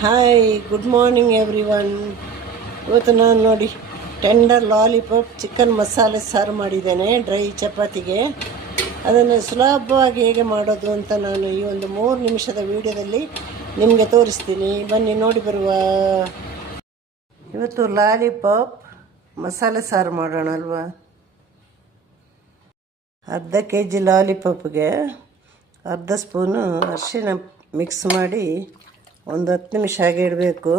Hi, good morning everyone. ಇವತ್ತು ನಾನು ನೋಡಿ ಟೆಂಡರ್ ಲಾಲಿಪಾಪ್ ಚಿಕನ್ ಮಸಾಲೆ ಸಾರು ಮಾಡಿದ್ದೇನೆ ಡ್ರೈ ಚಪಾತಿಗೆ. ಅದನ್ನು ಸುಲಭವಾಗಿ ಹೇಗೆ ಮಾಡೋದು ಅಂತ ನಾನು ಈ ಒಂದು 3 ನಿಮಿಷದ ವಿಡಿಯೋದಲ್ಲಿ ನಿಮಗೆ ತೋರಿಸ್ತೀನಿ. ಬನ್ನಿ ನೋಡಿ ಬರುವ. ಇವತ್ತು ಲಾಲಿಪಾಪ್ ಮಸಾಲೆ ಸಾರು ಮಾಡೋಣ ಅಲ್ವಾ. ಅರ್ಧ kg ಲಾಲಿಪಾಪ್ಗೆ ಅರ್ಧ ಸ್ಪೂನು ಅರಿಶಿಣ ಮಿಕ್ಸ್ ಮಾಡಿ ಒಂದು 10 ನಿಮಿಷ ಹಾಗೆ ಇಡಬೇಕು.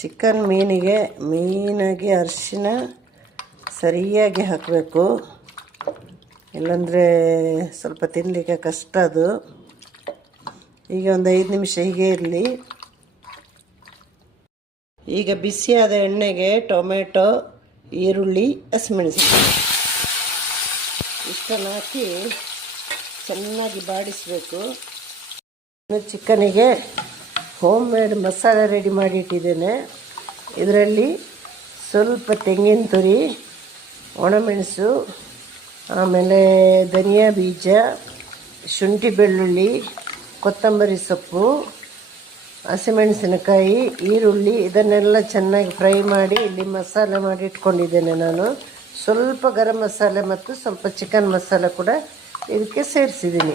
ಚಿಕನ್ ಮೀನಾಗಿ ಅರಿಶಿಣ ಸರಿಯಾಗಿ ಹಾಕಬೇಕು, ಇಲ್ಲಾಂದರೆ ಸ್ವಲ್ಪ ತಿನ್ನಲಿಕ್ಕೆ ಕಷ್ಟ ಅದು. ಈಗ ಒಂದು 5 ನಿಮಿಷ ಹೀಗೆ ಇರಲಿ. ಈಗ ಬಿಸಿಯಾದ ಎಣ್ಣೆಗೆ ಟೊಮೆಟೊ, ಈರುಳ್ಳಿ, ಹಸಿಮೆಣಸಿನಕಾಯಿ ಇಷ್ಟನ್ನು ಹಾಕಿ ಚೆನ್ನಾಗಿ ಬಾಡಿಸಬೇಕು. ಚಿಕನಿಗೆ ಹೋಮ್ ಮೇಡ್ ಮಸಾಲೆ ರೆಡಿ ಮಾಡಿ ಇಟ್ಟಿದ್ದೇನೆ. ಇದರಲ್ಲಿ ಸ್ವಲ್ಪ ತೆಂಗಿನ ತುರಿ, ಒಣಮೆಣಸು, ಆಮೇಲೆ ಧನಿಯಾ ಬೀಜ, ಶುಂಠಿ ಬೆಳ್ಳುಳ್ಳಿ, ಕೊತ್ತಂಬರಿ ಸೊಪ್ಪು, ಹಸಿಮೆಣಸಿನಕಾಯಿ, ಈರುಳ್ಳಿ ಇದನ್ನೆಲ್ಲ ಚೆನ್ನಾಗಿ ಫ್ರೈ ಮಾಡಿ ಇಲ್ಲಿ ಮಸಾಲೆ ಮಾಡಿ ಇಟ್ಕೊಂಡಿದ್ದೇನೆ ನಾನು. ಸ್ವಲ್ಪ ಗರಂ ಮಸಾಲೆ ಮತ್ತು ಸ್ವಲ್ಪ ಚಿಕನ್ ಮಸಾಲೆ ಕೂಡ ಇದಕ್ಕೆ ಸೇರಿಸಿದ್ದೀನಿ.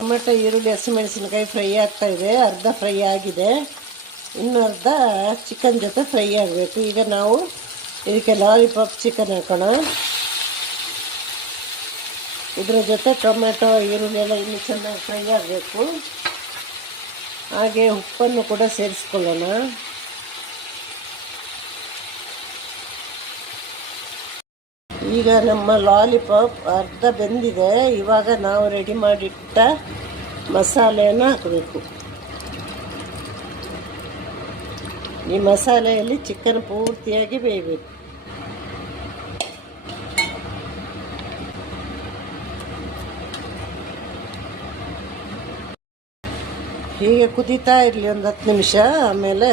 ಟೊಮೆಟೊ, ಈರುಳ್ಳಿ, ಹಸಿಮೆಣಸಿನಕಾಯಿ ಫ್ರೈ ಆಗ್ತಾ ಇದೆ. ಅರ್ಧ ಫ್ರೈ ಆಗಿದೆ, ಇನ್ನು ಅರ್ಧ ಚಿಕನ್ ಜೊತೆ ಫ್ರೈ ಆಗಬೇಕು. ಈಗ ನಾವು ಇದಕ್ಕೆ ಲಾಲಿಪಾಪ್ ಚಿಕನ್ ಹಾಕೋಣ. ಇದರ ಜೊತೆ ಟೊಮೆಟೊ, ಈರುಳ್ಳಿ ಎಲ್ಲ ಇನ್ನೂ ಚೆನ್ನಾಗಿ ಫ್ರೈ ಆಗಬೇಕು. ಹಾಗೆ ಉಪ್ಪನ್ನು ಕೂಡ ಸೇರಿಸ್ಕೊಳ್ಳೋಣ. ಈಗ ನಮ್ಮ ಲಾಲಿಪಾಪ್ ಅರ್ಧ ಬೆಂದಿದೆ. ಇವಾಗ ನಾವು ರೆಡಿ ಮಾಡಿಟ್ಟ ಮಸಾಲೆಯನ್ನು ಹಾಕಬೇಕು. ಈ ಮಸಾಲೆಯಲ್ಲಿ ಚಿಕನ್ ಪೂರ್ತಿಯಾಗಿ ಬೇಯಬೇಕು. ಹೀಗೆ ಕುದೀತಾ ಇರಲಿ ಒಂದು 10 ನಿಮಿಷ. ಆಮೇಲೆ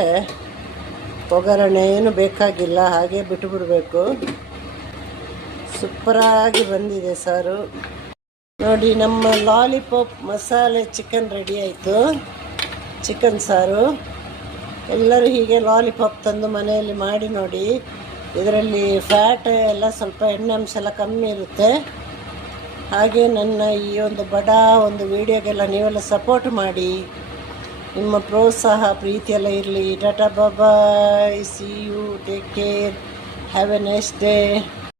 ಒಗ್ಗರಣೆ ಏನು ಬೇಕಾಗಿಲ್ಲ, ಹಾಗೆ ಬಿಟ್ಟುಬಿಡಬೇಕು. ಸೂಪರಾಗಿ ಬಂದಿದೆ ಸಾರು ನೋಡಿ. ನಮ್ಮ ಲಾಲಿಪಾಪ್ ಮಸಾಲೆ ಚಿಕನ್ ರೆಡಿ ಆಯಿತು. ಚಿಕನ್ ಸಾರು ಎಲ್ಲರೂ ಹೀಗೆ ಲಾಲಿಪಾಪ್ ತಂದು ಮನೆಯಲ್ಲಿ ಮಾಡಿ ನೋಡಿ. ಇದರಲ್ಲಿ ಫ್ಯಾಟ್ ಎಲ್ಲ ಸ್ವಲ್ಪ ಎಣ್ಣೆ ಅಂಶ ಎಲ್ಲ ಕಮ್ಮಿ ಇರುತ್ತೆ. ಹಾಗೆ ನನ್ನ ಈ ಒಂದು ಒಂದು ವಿಡಿಯೋಗೆಲ್ಲ ನೀವೆಲ್ಲ ಸಪೋರ್ಟ್ ಮಾಡಿ. ನಿಮ್ಮ ಪ್ರೋತ್ಸಾಹ ಪ್ರೀತಿಯೆಲ್ಲ ಇರಲಿ. Tata bye, see you, take care, have a nice day.